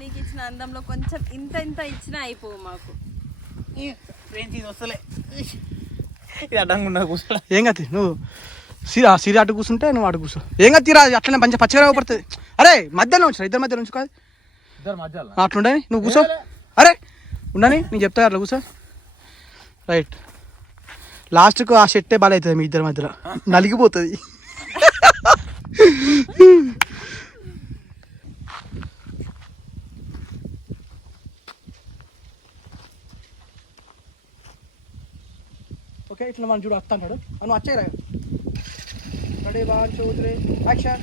నీకు ఇచ్చిన అందంలో కొంచెం ఇంత ఇంత ఇచ్చినా అయిపోవు మాకు. ఇది అడ్డంగా కూర్చో. ఏం కత్తి నువ్వు సీర అటు కూర్చుంటే నువ్వు అటు కూర్చో. ఏం కత్తిరా అట్లనే మంచిగా పచ్చగా పడుతుంది. అరే మధ్యలో ఉంచు, ఇద్దరు మధ్యలో ఉంచు. కాదు అట్లుండని నువ్వు కూర్చో. అరే ఉండని నేను చెప్తా అట్లా కూర్చో. రైట్. లాస్ట్కు ఆ షెట్టే బాగా అవుతుంది మీ ఇద్దరి మధ్యలో, నలిగిపోతుంది. ఓకే ఇట్లా మనం చూడు వస్తా అంటాడు. నువ్వు వచ్చాయి. Ready 1 2 3 action.